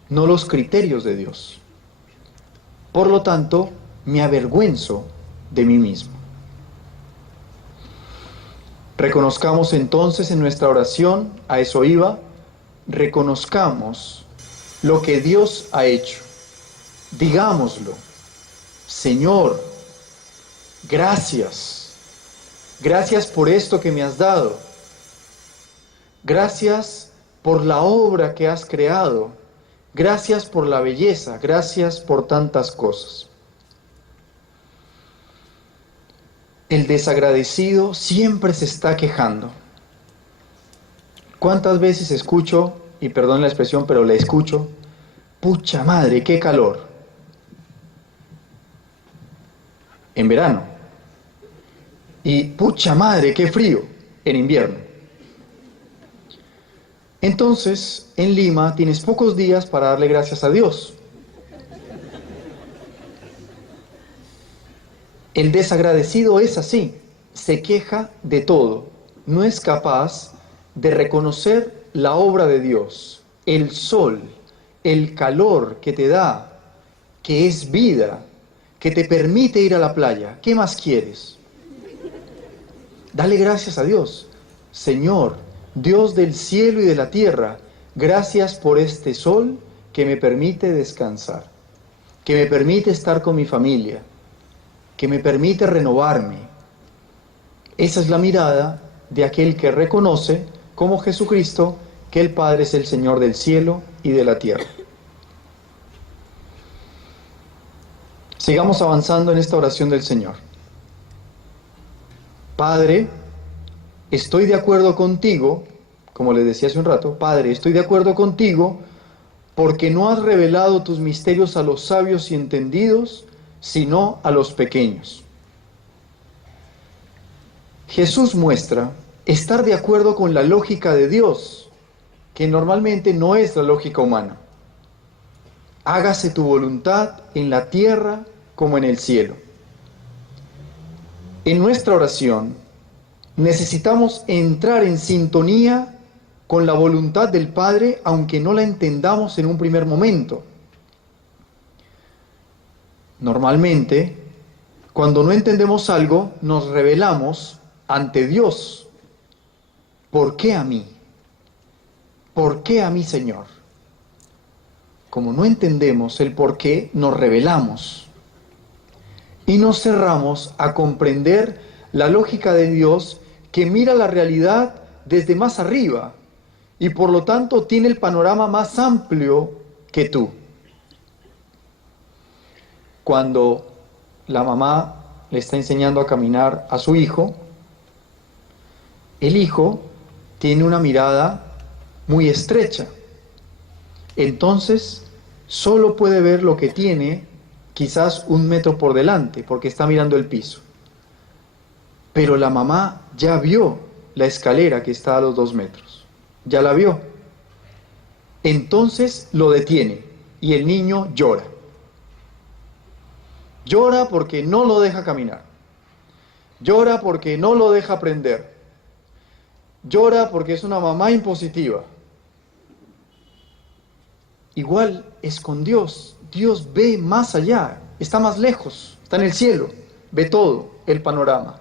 no los criterios de Dios. Por lo tanto, me avergüenzo de mí mismo. Reconozcamos entonces en nuestra oración, a eso iba, reconozcamos lo que Dios ha hecho. Digámoslo, Señor, gracias. Gracias por esto que me has dado. Gracias por la obra que has creado. Gracias por la belleza. Gracias por tantas cosas. El desagradecido siempre se está quejando. ¿Cuántas veces escucho, y perdón la expresión, pero la escucho, pucha madre, qué calor? En verano. Y pucha madre, qué frío, en invierno. Entonces, en Lima tienes pocos días para darle gracias a Dios. El desagradecido es así, se queja de todo, no es capaz de reconocer la obra de Dios, el sol, el calor que te da, que es vida, que te permite ir a la playa. ¿Qué más quieres? Dale gracias a Dios. Señor, Dios del cielo y de la tierra, gracias por este sol que me permite descansar, que me permite estar con mi familia, que me permite renovarme. Esa es la mirada de aquel que reconoce, como Jesucristo, que el Padre es el Señor del cielo y de la tierra. Sigamos avanzando en esta oración del Señor. Padre, estoy de acuerdo contigo, como les decía hace un rato, Padre, estoy de acuerdo contigo porque no has revelado tus misterios a los sabios y entendidos, sino a los pequeños. Jesús muestra estar de acuerdo con la lógica de Dios, que normalmente no es la lógica humana. Hágase tu voluntad en la tierra como en el cielo. En nuestra oración necesitamos entrar en sintonía con la voluntad del Padre, aunque no la entendamos en un primer momento. Normalmente, cuando no entendemos algo, nos rebelamos ante Dios. ¿Por qué a mí? ¿Por qué a mí, Señor? Como no entendemos el por qué, nos rebelamos y nos cerramos a comprender la lógica de Dios, que mira la realidad desde más arriba y por lo tanto tiene el panorama más amplio que tú. Cuando la mamá le está enseñando a caminar a su hijo. El hijo tiene una mirada muy estrecha. Entonces, solo puede ver lo que tiene quizás 1 metro por delante, porque está mirando el piso. Pero la mamá ya vio la escalera que está a los 2 metros. Ya la vio. Entonces lo detiene y el niño llora. Llora porque no lo deja caminar. Llora porque no lo deja aprender. Llora porque es una mamá impositiva. Igual es con Dios. Dios ve más allá, está más lejos, está en el cielo, ve todo el panorama.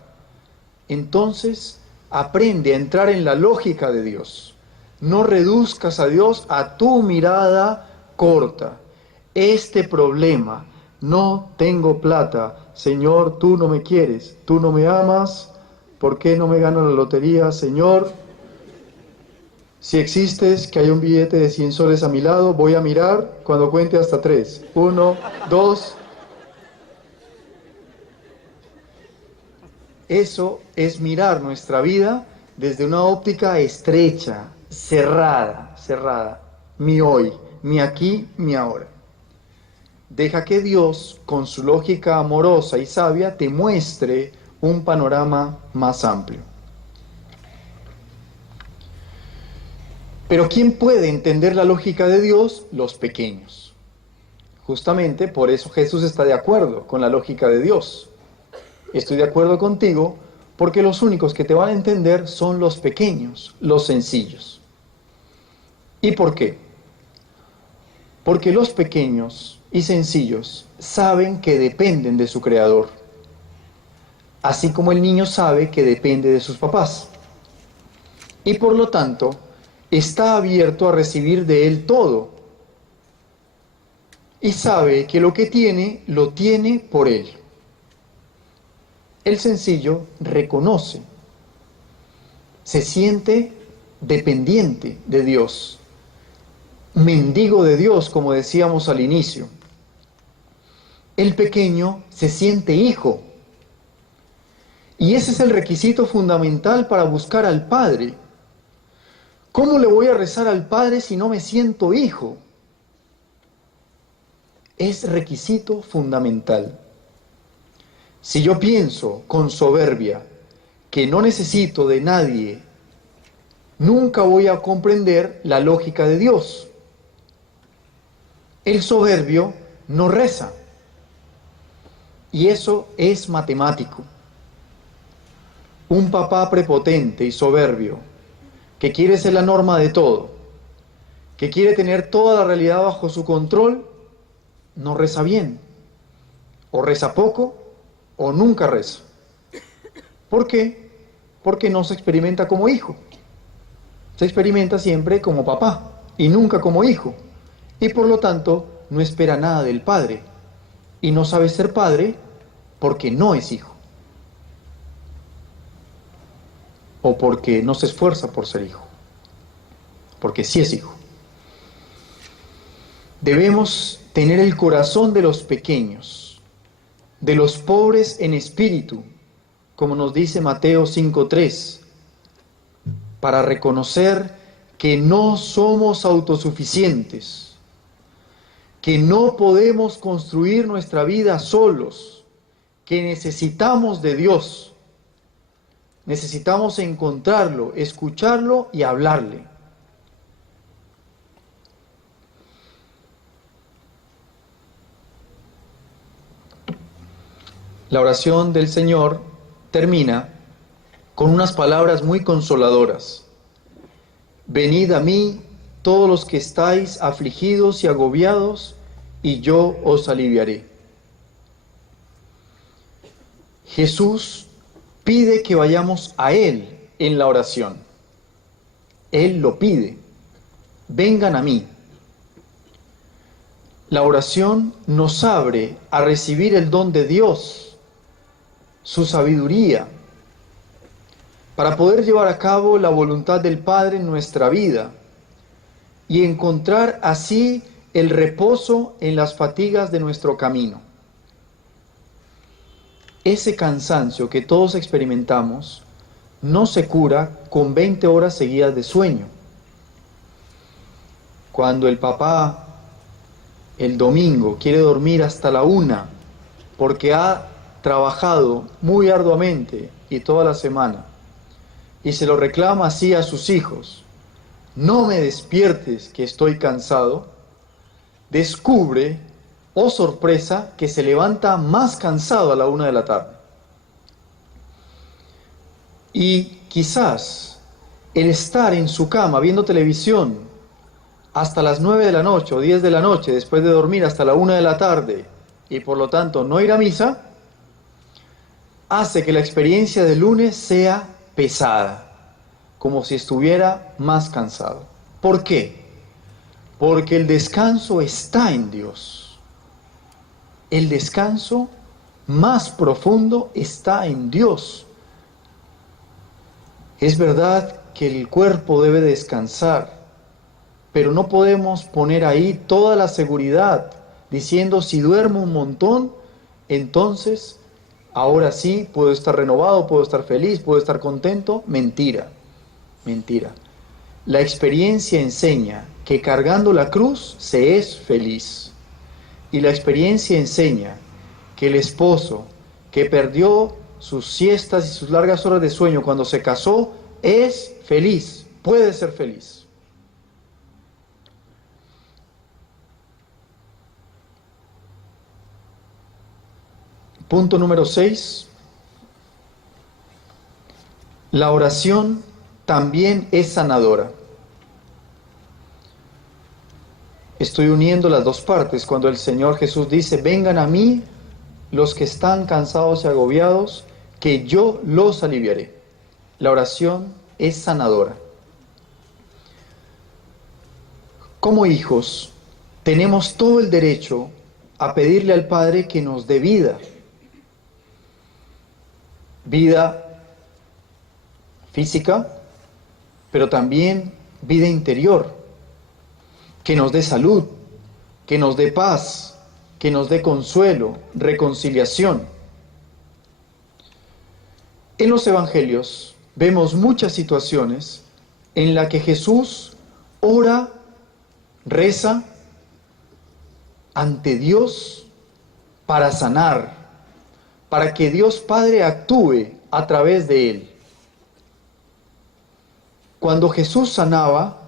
Entonces aprende a entrar en la lógica de Dios. No reduzcas a Dios a tu mirada corta. Este problema, no tengo plata, Señor, tú no me quieres, tú no me amas, ¿por qué no me gano la lotería, Señor? Si existes, que hay un billete de 100 soles a mi lado, voy a mirar cuando cuente hasta 3. 1, 2. Eso es mirar nuestra vida desde una óptica estrecha, cerrada. Mi hoy, mi aquí, mi ahora. Deja que Dios, con su lógica amorosa y sabia, te muestre un panorama más amplio. Pero ¿quién puede entender la lógica de Dios? Los pequeños. Justamente por eso Jesús está de acuerdo con la lógica de Dios. Estoy de acuerdo contigo porque los únicos que te van a entender son los pequeños, los sencillos. ¿Y por qué? Porque los pequeños y sencillos saben que dependen de su Creador, así como el niño sabe que depende de sus papás. Y por lo tanto, está abierto a recibir de Él todo. Y sabe que lo que tiene, lo tiene por Él. El sencillo reconoce, se siente dependiente de Dios, mendigo de Dios, como decíamos al inicio. El pequeño se siente hijo. Y ese es el requisito fundamental para buscar al Padre. ¿Cómo le voy a rezar al Padre si no me siento hijo? Es requisito fundamental. Si yo pienso con soberbia que no necesito de nadie, nunca voy a comprender la lógica de Dios. El soberbio no reza. Y eso es matemático. Un papá prepotente y soberbio que quiere ser la norma de todo, que quiere tener toda la realidad bajo su control, no reza bien, o reza poco, o nunca reza. ¿Por qué? Porque no se experimenta como hijo, se experimenta siempre como papá, y nunca como hijo, y por lo tanto no espera nada del padre, y no sabe ser padre porque no es hijo, o porque no se esfuerza por ser hijo, porque sí es hijo. Debemos tener el corazón de los pequeños, de los pobres en espíritu, como nos dice Mateo 5:3, para reconocer que no somos autosuficientes, que no podemos construir nuestra vida solos, que necesitamos de Dios. Necesitamos encontrarlo, escucharlo y hablarle. La oración del Señor termina con unas palabras muy consoladoras. Venid a mí, todos los que estáis afligidos y agobiados, y yo os aliviaré. Jesús pide que vayamos a Él en la oración. Él lo pide. Vengan a mí. La oración nos abre a recibir el don de Dios, su sabiduría, para poder llevar a cabo la voluntad del Padre en nuestra vida y encontrar así el reposo en las fatigas de nuestro camino. ese cansancio que todos experimentamos no se cura con 20 horas seguidas de sueño. Cuando el papá el domingo quiere dormir hasta la 1 porque ha trabajado muy arduamente y toda la semana, y se lo reclama así a sus hijos: no me despiertes que estoy cansado, descubre, oh sorpresa, que se levanta más cansado a la 1 de la tarde. Y quizás el estar en su cama viendo televisión hasta las 9 de la noche o 10 de la noche, después de dormir hasta la 1 de la tarde, y por lo tanto no ir a misa, hace que la experiencia del lunes sea pesada, como si estuviera más cansado. ¿Por qué? Porque el descanso está en Dios. El descanso más profundo está en Dios. Es verdad que el cuerpo debe descansar, pero no podemos poner ahí toda la seguridad, diciendo: si duermo un montón, entonces ahora sí puedo estar renovado, puedo estar feliz, puedo estar contento. Mentira, mentira. La experiencia enseña que cargando la cruz se es feliz. Y la experiencia enseña que el esposo que perdió sus siestas y sus largas horas de sueño cuando se casó es feliz, puede ser feliz. Punto número 6. La oración también es sanadora. Estoy uniendo las dos partes cuando el Señor Jesús dice: vengan a mí los que están cansados y agobiados, que yo los aliviaré. La oración es sanadora. Como hijos, tenemos todo el derecho a pedirle al Padre que nos dé vida. Vida física, pero también vida interior. Que nos dé salud, que nos dé paz, que nos dé consuelo, reconciliación. En los evangelios vemos muchas situaciones en las que Jesús ora, reza ante Dios para sanar, para que Dios Padre actúe a través de él. Cuando Jesús sanaba,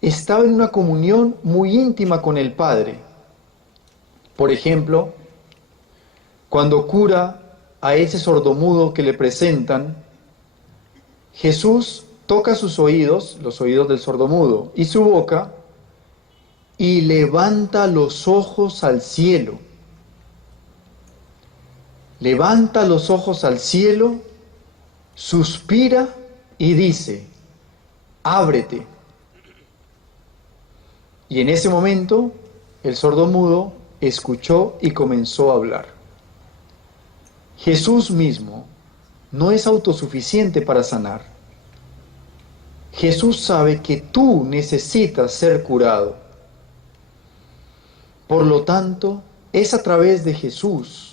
estaba en una comunión muy íntima con el Padre. Por ejemplo, cuando cura a ese sordomudo que le presentan, Jesús toca sus oídos, los oídos del sordomudo, y su boca, y levanta los ojos al cielo. Levanta los ojos al cielo, suspira y dice: ábrete. Y en ese momento el sordomudo escuchó y comenzó a hablar. Jesús mismo no es autosuficiente para sanar. Jesús sabe que tú necesitas ser curado. Por lo tanto, es a través de Jesús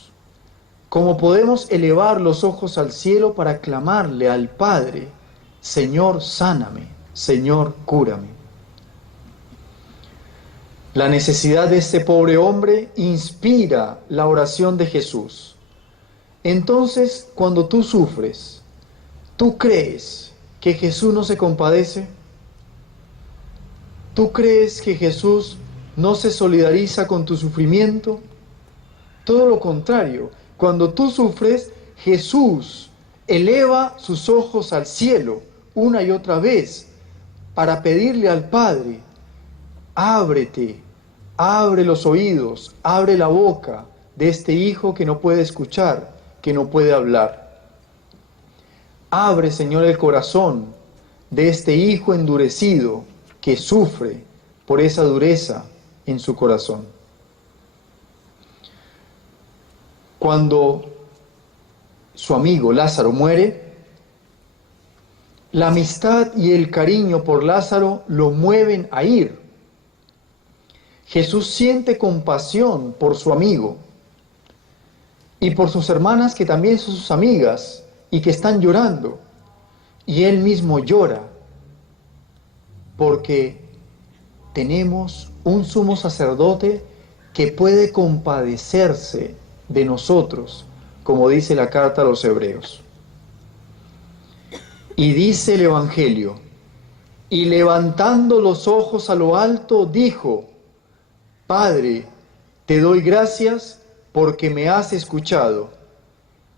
como podemos elevar los ojos al cielo para clamarle al Padre: Señor, sáname, Señor, cúrame. La necesidad de este pobre hombre inspira la oración de Jesús. Entonces, cuando tú sufres, ¿tú crees que Jesús no se compadece? ¿Tú crees que Jesús no se solidariza con tu sufrimiento? Todo lo contrario, cuando tú sufres, Jesús eleva sus ojos al cielo una y otra vez para pedirle al Padre: ábrete, abre los oídos, abre la boca de este hijo que no puede escuchar, que no puede hablar. Abre, Señor, el corazón de este hijo endurecido que sufre por esa dureza en su corazón. Cuando su amigo Lázaro muere, la amistad y el cariño por Lázaro lo mueven a ir. Jesús siente compasión por su amigo y por sus hermanas que también son sus amigas y que están llorando. Y él mismo llora porque tenemos un sumo sacerdote que puede compadecerse de nosotros, como dice la carta a los Hebreos. Y dice el Evangelio, y levantando los ojos a lo alto, dijo, Padre, te doy gracias porque me has escuchado.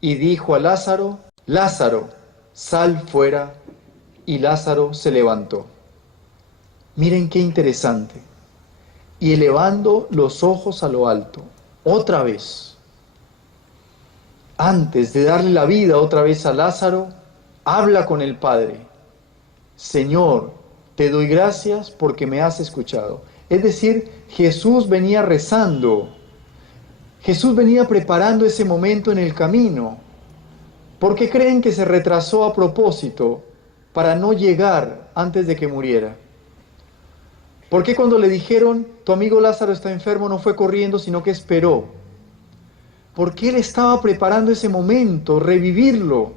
Y dijo a Lázaro, Lázaro, sal fuera. Y Lázaro se levantó. Miren qué interesante. Y elevando los ojos a lo alto, otra vez, antes de darle la vida otra vez a Lázaro, habla con el Padre. Señor, te doy gracias porque me has escuchado. Es decir, Jesús venía rezando. Jesús venía preparando ese momento en el camino. ¿Por qué creen que se retrasó a propósito para no llegar antes de que muriera? ¿Por qué cuando le dijeron, tu amigo Lázaro está enfermo, no fue corriendo, sino que esperó? Porque él estaba preparando ese momento, revivirlo,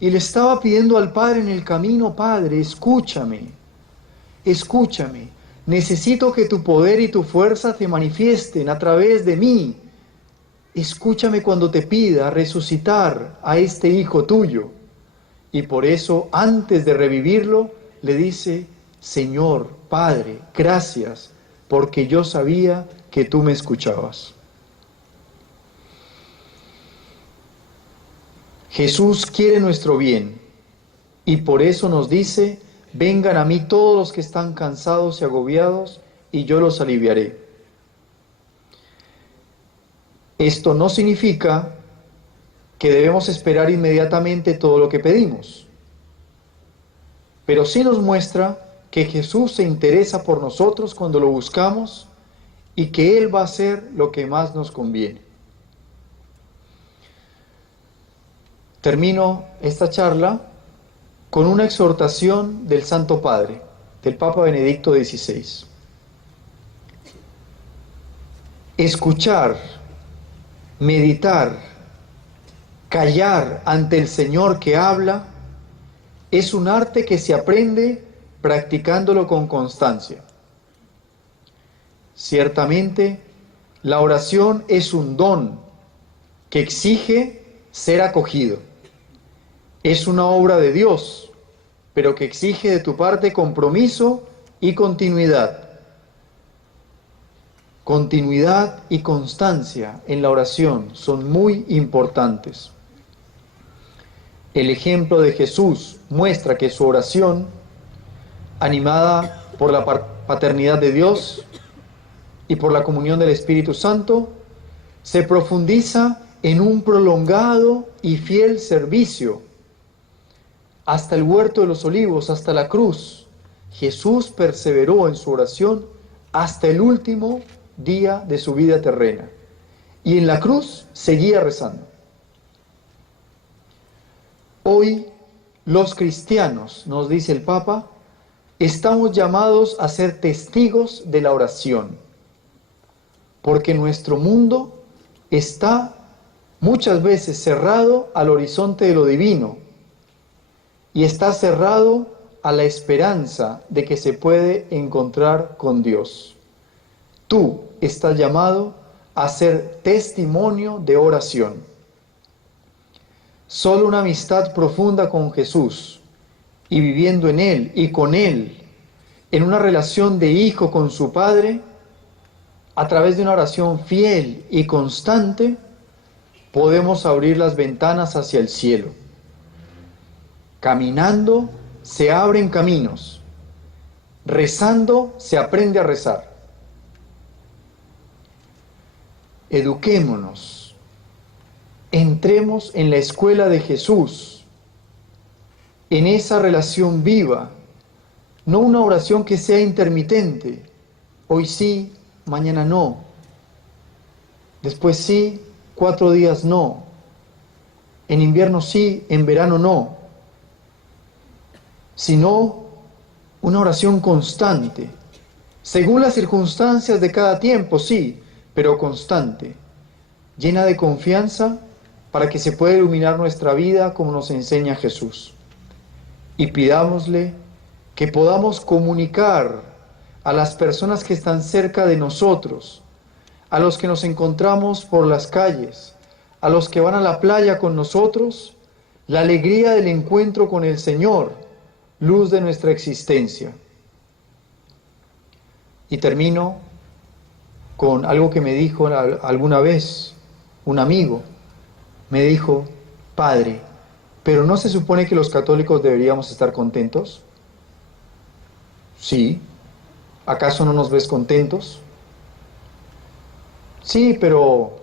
y le estaba pidiendo al Padre en el camino, Padre, escúchame, escúchame, necesito que tu poder y tu fuerza te manifiesten a través de mí. Escúchame cuando te pida resucitar a este hijo tuyo. Y por eso, antes de revivirlo, le dice, Señor, Padre, gracias, porque yo sabía que tú me escuchabas. Jesús quiere nuestro bien y por eso nos dice, vengan a mí todos los que están cansados y agobiados y yo los aliviaré. Esto no significa que debemos esperar inmediatamente todo lo que pedimos, pero sí nos muestra que Jesús se interesa por nosotros cuando lo buscamos y que Él va a hacer lo que más nos conviene. Termino esta charla con una exhortación del Santo Padre, del Papa Benedicto XVI. Escuchar, meditar, callar ante el Señor que habla, es un arte que se aprende practicándolo con constancia. Ciertamente, la oración es un don que exige ser acogido. Es una obra de Dios, pero que exige de tu parte compromiso y continuidad. Continuidad y constancia en la oración son muy importantes. El ejemplo de Jesús muestra que su oración, animada por la paternidad de Dios y por la comunión del Espíritu Santo, se profundiza en un prolongado y fiel servicio. Hasta el huerto de los olivos, hasta la cruz, Jesús perseveró en su oración hasta el último día de su vida terrena. Y en la cruz seguía rezando. Hoy, los cristianos, nos dice el Papa, estamos llamados a ser testigos de la oración, porque nuestro mundo está muchas veces cerrado al horizonte de lo divino y está cerrado a la esperanza de que se puede encontrar con Dios. Tú estás llamado a ser testimonio de oración. Solo una amistad profunda con Jesús y viviendo en Él y con Él, en una relación de hijo con su Padre, a través de una oración fiel y constante, podemos abrir las ventanas hacia el cielo. Caminando se abren caminos, rezando se aprende a rezar. Eduquémonos, entremos en la escuela de Jesús, en esa relación viva, no una oración que sea intermitente, hoy sí, mañana no, después sí, 4 días no, en invierno sí, en verano no, sino una oración constante, según las circunstancias de cada tiempo, sí, pero constante, llena de confianza para que se pueda iluminar nuestra vida como nos enseña Jesús. Y pidámosle que podamos comunicar a las personas que están cerca de nosotros, a los que nos encontramos por las calles, a los que van a la playa con nosotros, la alegría del encuentro con el Señor, luz de nuestra existencia. Y termino con algo que me dijo alguna vez un amigo. Me dijo: Padre, ¿pero no se supone que los católicos deberíamos estar contentos? Sí. ¿Acaso no nos ves contentos? Sí, pero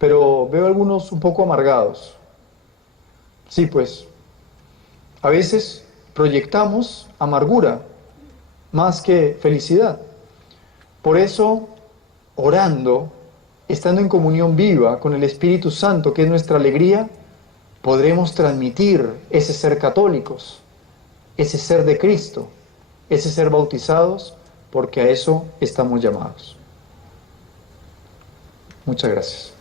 veo algunos un poco amargados. Sí, pues, a veces proyectamos amargura más que felicidad. Por eso, orando, estando en comunión viva con el Espíritu Santo, que es nuestra alegría, podremos transmitir ese ser católicos, ese ser de Cristo, ese ser bautizados, porque a eso estamos llamados. Muchas gracias.